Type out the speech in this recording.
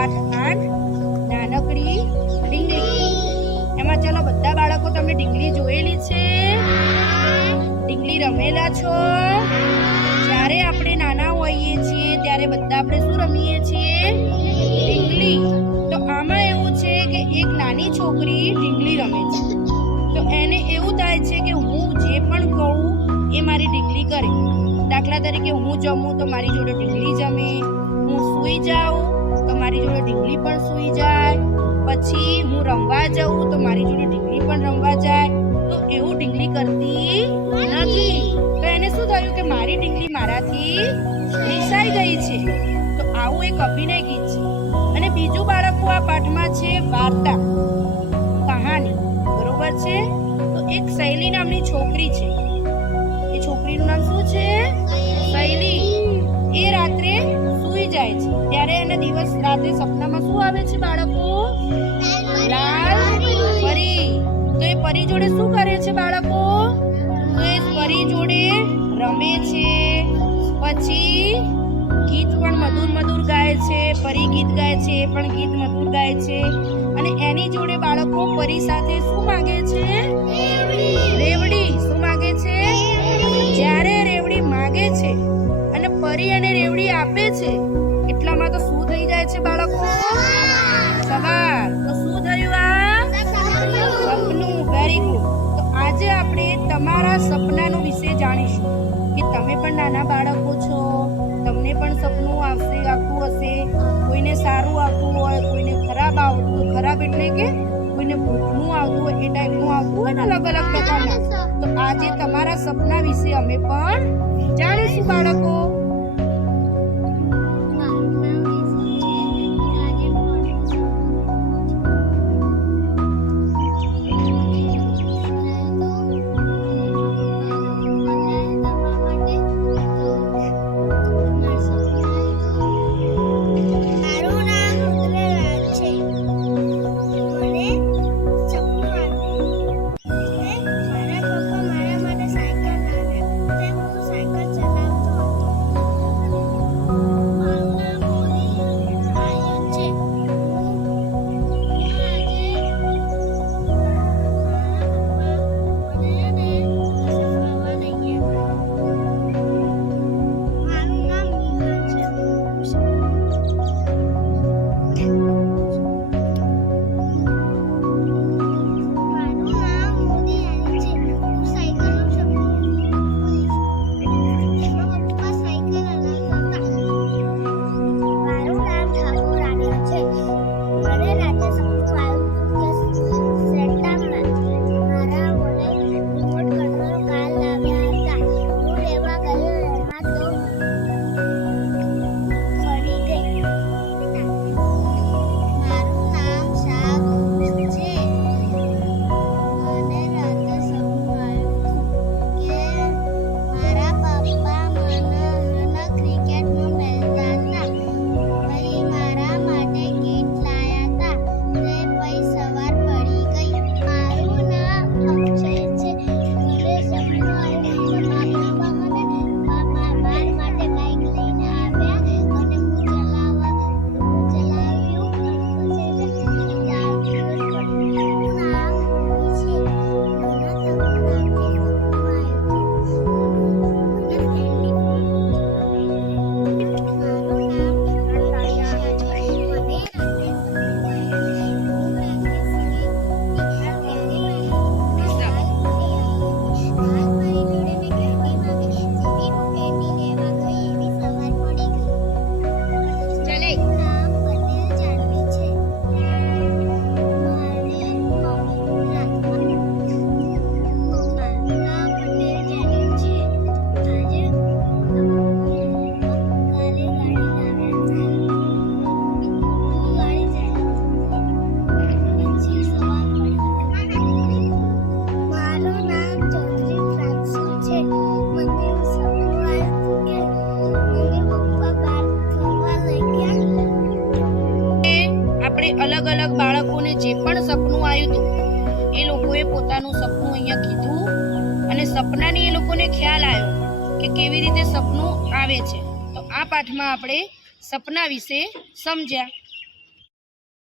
આઠ આઠ નાનકડી ડીંગલી એમાં ચલો બધા બાળકો તમે ડીંગલી જોયેલી છે. ડીંગલી રમેલા છો. જ્યારે આપણે નાના હોઈએ છીએ, ત્યારે બધા આપણે શું રમીએ છીએ? ડીંગલી તો આમાં એવું છે કે એક નાની છોકરી ડીંગલી રમે છે. તો એને એવું થાય છે કે હું જે પણ કહું એ મારી ડીંગલી કરે. દાખલા તરીકે હું જમું તો મારી જોડે ડીંગલી જમે. હું સૂઈ જાઉં મારી જોડે ઢીંગલી પણ સૂઈ જાય. પછી હું રમવા જાઉં તો મારી જોડે ઢીંગલી પણ રમવા જાય. તો એવું ઢીંગલી કરતી નથી. તો એને શું થયું કે મારી ઢીંગલી મારાથી રિસાઈ ગઈ છે. તો આવું એક અભિનય ગીત છે. અને બીજું બાળકો આ પાઠમાં છે વાર્તા. દિવસ રાત્રે સપનામાં શું આવે છે બાળકો? લાલ પરી. તો એ પરી જોડે શું કરે છે બાળકો? તો એ પરી જોડે રમે છે. પછી ગીત પણ મધુર મધુર ગાય છે પરી ગીત ગાય છે એ પણ ગીત મધુર ગાય છે. અને એની જોડે બાળકો પરી સાથે શું માગે છે? રેવડી. શું માગે છે? જ્યારે રેવડી માગે છે અને પરી અને રેવડી આપે છે જાય છે બાળકો? સવાર. તો શું થયું આ? સપનું વેરી ગુડ તો આજે આપણે તમારા સપનાનું વિશે જાણીશું. કે તમે પણ નાના બાળકો છો. તમને પણ સપનું આવશે, આવતું હશે. કોઈને સારું આવતું હોય, કોઈને ખરાબ આવતું ખરાબ એટલે કે કોઈને ભૂતનું આવતું હોય, એ ટાઈપનું આવતું હોય ને અલગ અલગ પ્રકારના. તો આજે તમારા સપના વિશે અમે પણ જાણીશું બાળકો. અલગ અલગ બાળકોને જે પણ સપનું આવ્યું હતું, એ લોકોએ પોતાનું સપનું અહીંયા કીધું અને સપનાની એ લોકોને ખ્યાલ આવ્યો કે કેવી રીતે સપનું આવે છે. તો આ પાઠમાં આપણે સપના વિશે સમજ્યા.